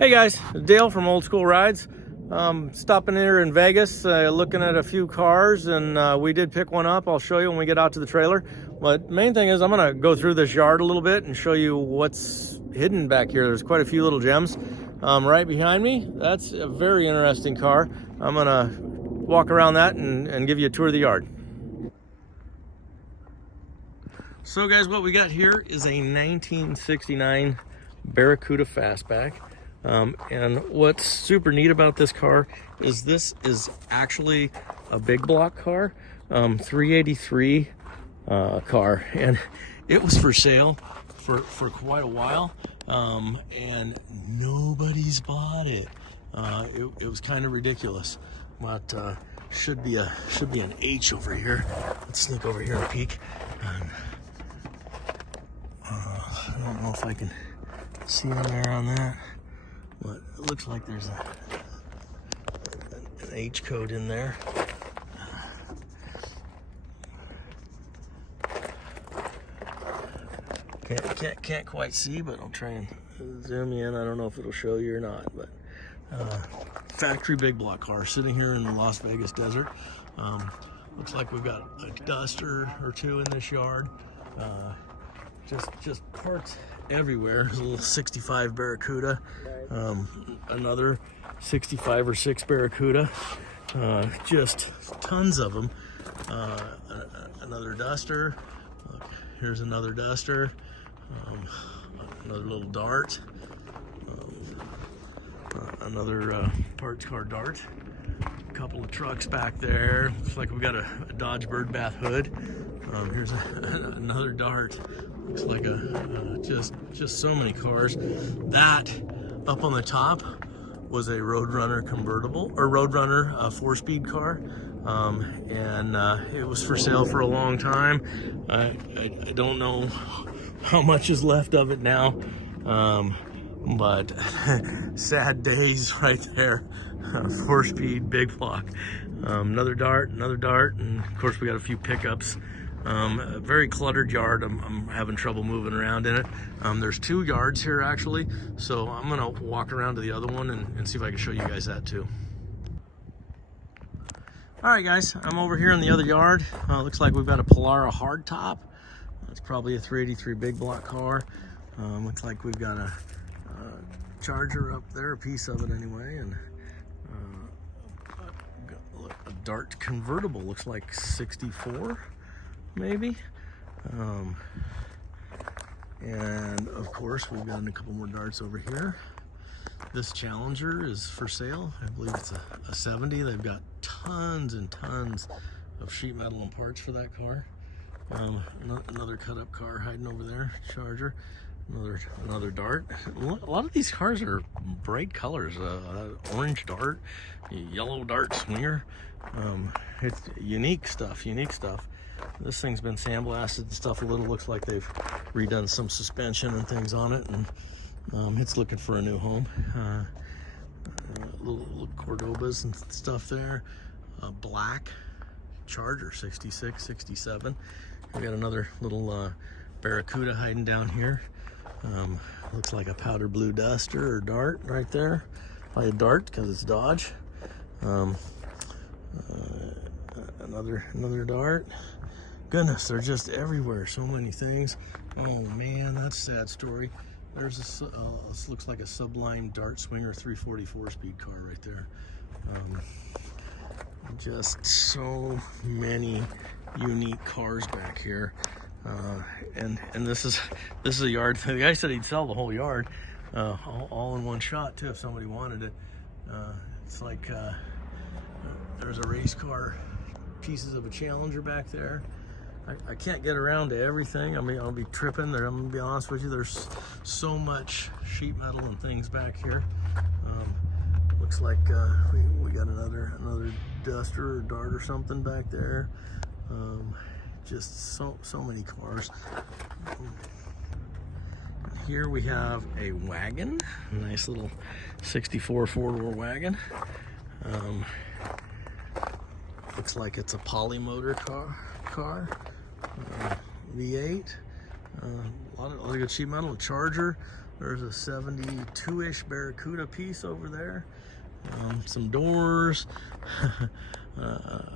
Hey guys, Dale from Old School Rides. Stopping here in Vegas, looking at a few cars, and we did pick one up. I'll show you when we get out to the trailer. But main thing is I'm gonna go through this yard a little bit and show you what's hidden back here. There's quite a few little gems. Right behind me, that's a very interesting car. I'm gonna walk around that and give you a tour of the yard. So guys, what we got here is a 1969 Barracuda Fastback. And what's super neat about this car is this is actually a big block car, 383 car, and it was for sale for quite a while, and nobody's bought it. It was kind of ridiculous, but should be an H over here. Let's sneak over here and peek. I don't know if I can see in there on that. But it looks like there's an H code in there. Can't quite see, but I'll try and zoom in. I don't know if it'll show you or not, but factory big block car sitting here in the Las Vegas desert. Looks like we've got a duster or two in this yard. Just parts everywhere. There's a little 65 Barracuda, another 65 or 6 Barracuda, just tons of them. Another duster. Look, here's another duster. Another little dart. Another parts car dart. A couple of trucks back there. Looks like we've got a Dodge Bird Bath hood. Here's another dart. Looks like just so many cars. That up on the top was a Roadrunner convertible, or Roadrunner 4-speed car, and it was for sale for a long time. I don't know how much is left of it now, but sad days right there. 4-speed big block. Another dart, and of course we got a few pickups. A very cluttered yard. I'm having trouble moving around in it. There's 2 yards here actually, so I'm gonna walk around to the other one and see if I can show you guys that too. All right guys, I'm over here in the other yard. Looks like we've got a Polara hardtop. That's probably a 383 big block car. Looks like we've got a Charger up there, a piece of it anyway, and a Dart convertible, looks like 64 maybe. And of course we've got a couple more darts over here. This Challenger is for sale. I believe it's a 70. They've got tons and tons of sheet metal and parts for that car. Another cut up car hiding over there, Charger. Another dart. A lot of these cars are bright colors. Orange dart, yellow dart swinger. It's unique stuff. This thing's been sandblasted and stuff a little. Looks like they've redone some suspension and things on it, and it's looking for a new home. Little Cordobas and stuff there. Black Charger, 66, 67. We got another little Barracuda hiding down here. Looks like a powder blue duster or dart right there. Probably a dart because it's Dodge. Another dart. Goodness, they're just everywhere. So many things. Oh man, that's a sad story. There's this looks like a Sublime Dart Swinger 344 speed car right there. Just so many unique cars back here. And this is a yard. The guy said he'd sell the whole yard, all in one shot too, if somebody wanted it. It's like there's a race car, pieces of a Challenger back there. I can't get around to everything. I mean, I'll be tripping there. I'm gonna be honest with you. There's so much sheet metal and things back here. Looks like we got another duster or dart or something back there. Just so many cars. Here we have a wagon, a nice little 64 4-door wagon. Looks like it's a polymotor car. V8. A lot of good sheet metal. A Charger. There's a 72-ish Barracuda piece over there. Some doors.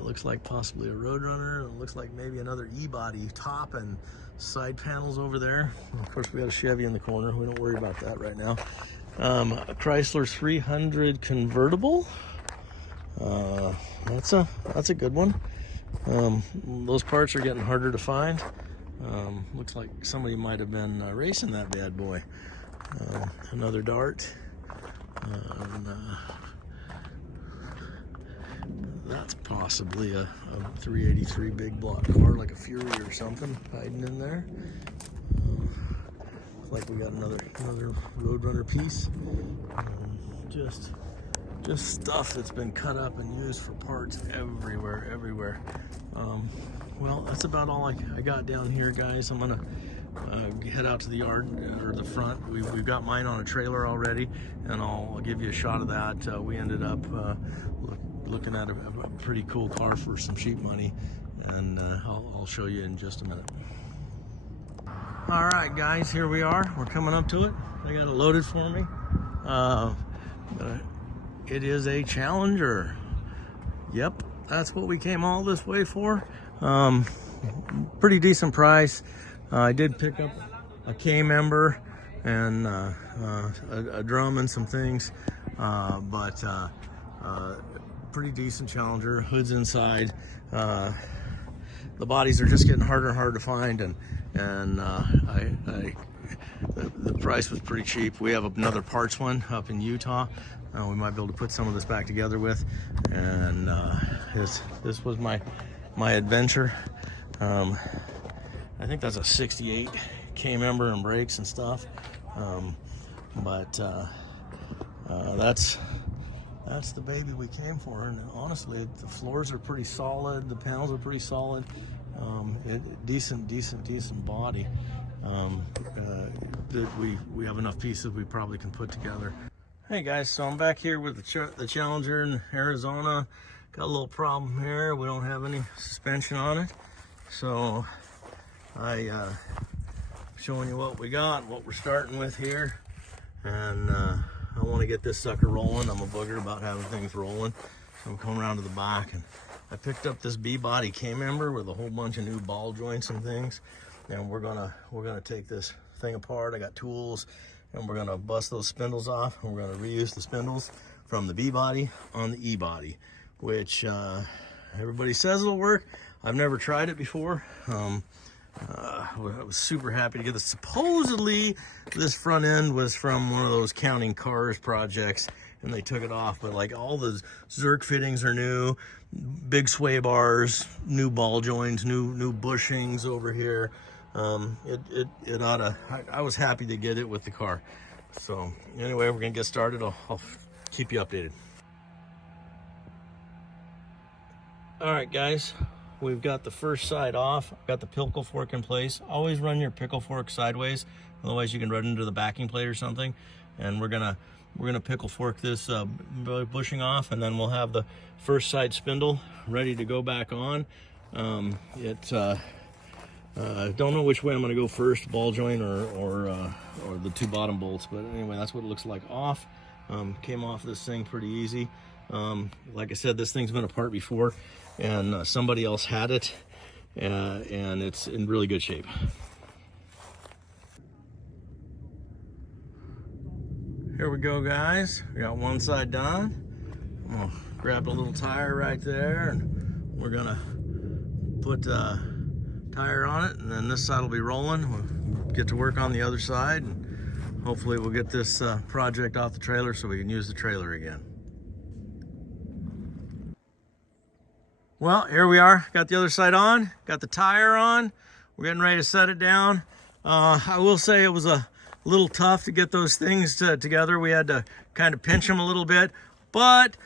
Looks like possibly a Roadrunner. It looks like maybe another E-body top and side panels over there. Of course, we got a Chevy in the corner. We don't worry about that right now. A Chrysler 300 convertible. That's a good one. Those parts are getting harder to find. Looks like somebody might have been racing that bad boy. Another Dart. That's possibly a 383 big block car, like a Fury or something, hiding in there. Looks like we got another Roadrunner piece. Just stuff that's been cut up and used for parts everywhere. Well, that's about all I got down here, guys. I'm gonna head out to the yard, or the front. We've got mine on a trailer already, and I'll give you a shot of that. We ended up looking at a pretty cool car for some cheap money, and I'll show you in just a minute. All right, guys, here we are. We're coming up to it. They got it loaded for me. It is a Challenger. Yep, that's what we came all this way for. Pretty decent price. I did pick up a K-member and a drum and some things, but pretty decent Challenger. Hood's inside. The bodies are just getting harder and harder to find, and the price was pretty cheap. We have another parts one up in Utah. We might be able to put some of this back together with, and this was my adventure. I think that's a 68 K-member and brakes and stuff, but that's the baby we came for. And honestly, the floors are pretty solid, the panels are pretty solid. Decent body. We have enough pieces we probably can put together. Hey guys, so I'm back here with the Challenger in Arizona. Got a little problem here. We don't have any suspension on it, so I'm showing you what we got, what we're starting with here, and I want to get this sucker rolling. I'm a bugger about having things rolling, so I'm coming around to the back, and I picked up this B-body K-member with a whole bunch of new ball joints and things, and we're gonna take this thing apart. I got tools, and we're gonna bust those spindles off, and we're gonna reuse the spindles from the B-body on the E-body, which everybody says it'll work. I've never tried it before. I was super happy to get this. Supposedly this front end was from one of those counting cars projects, and they took it off, but like all the Zerk fittings are new, big sway bars, new ball joints, new bushings over here. It oughta, I was happy to get it with the car. So anyway, we're gonna get started. I'll keep you updated. All right, guys, we've got the first side off. Got the pickle fork in place. Always run your pickle fork sideways, otherwise you can run into the backing plate or something. And we're gonna pickle fork this bushing off, and then we'll have the first side spindle ready to go back on. Don't know which way I'm going to go first, ball joint or the two bottom bolts, but anyway, that's what it looks like off. Came off this thing pretty easy. Like I said, this thing's been apart before, and somebody else had it, and it's in really good shape. Here we go, guys. We got one side done. I'm gonna grab a little tire right there, and we're gonna put tire on it, and then this side will be rolling. We'll get to work on the other side, and hopefully we'll get this project off the trailer so we can use the trailer again. Well, here we are. Got the other side on, got the tire on. We're getting ready to set it down. I will say it was a little tough to get those things together. We had to kind of pinch them a little bit, but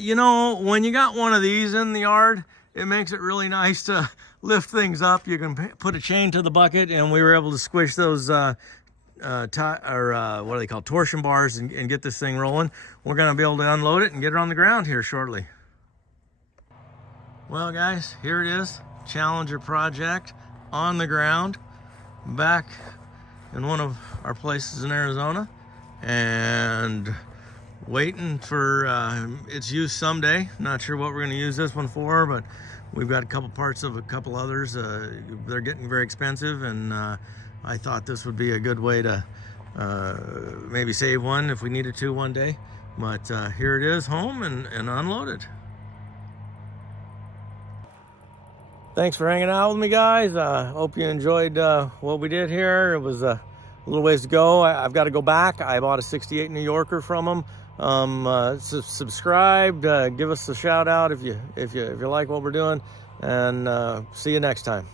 you know, when you got one of these in the yard, it makes it really nice to lift things up. You can put a chain to the bucket, and we were able to squish those what are they called, torsion bars, and get this thing rolling. We're going to be able to unload it and get it on the ground here shortly. Well, guys, here it is. Challenger project on the ground, back in one of our places in Arizona, and waiting for its use someday. Not sure what we're going to use this one for, but we've got a couple parts of a couple others. They're getting very expensive, and I thought this would be a good way to maybe save one if we needed to one day. But here it is, home and unloaded. Thanks for hanging out with me, guys. Hope you enjoyed what we did here. It was a little ways to go. I've got to go back. I bought a 68 New Yorker from them. Subscribe, give us a shout out if you like what we're doing, and see you next time.